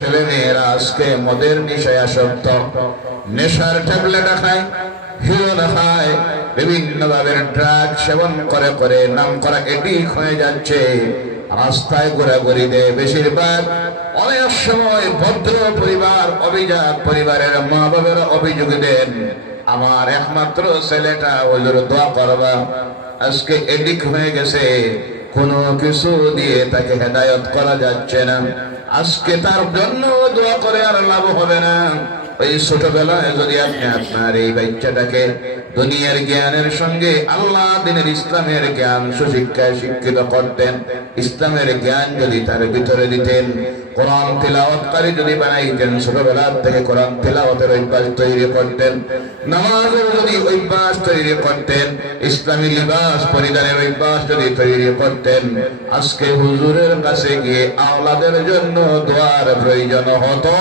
ছেলেমেয়েরা আজকে মদের নেশায় আসক্ত, নেশার ট্যাবলেট খায়, হিরোইন খায়, বিভিন্ন ভাবে ড্রাগ সেবন করে করে নাম করা এডিক্ট হয়ে যাচ্ছে। রাস্তায় ঘোরাঘুরি দেয় বেশিরভাগ। অনেক সময় ভদ্র পরিবার, অভিজাত পরিবারের মা বাবার অভিযোগ দেন, আমার একমাত্র ছেলেটা ওদের দোয়া করবা, আজকে এডিক্ট হয়ে গেছে, কোনো কিছু দিয়ে তাকে হেদায়ত করা যাচ্ছে না, আজকে তার জন্য দোয়া করে আর লাভ হবে না। ওই ছোটবেলায় যদি আপনি আপনার এই বাচ্চাটাকে দুনিয়ার জ্ঞানের সঙ্গে আল্লাহ দিনের ইসলামের জ্ঞান সুশিক্ষায় শিক্ষিত করতেন, ইসলামের জ্ঞান যদি তার ভিতরে দিতেন, কোরআন তিলাওয়াতকারী যদি বানাইতেন, ছোটবেলা থেকে কোরআন তিলাওয়াতের অভ্যাস তৈরি করতেন, নামাজের যদি অভ্যাস তৈরি করতেন, ইসলামী লিবাস পরিধানের অভ্যাস যদি তৈরি করতেন, আজকে হুজুরের কাছে গিয়ে আওলাদের জন্য দোয়ার প্রয়োজন হতো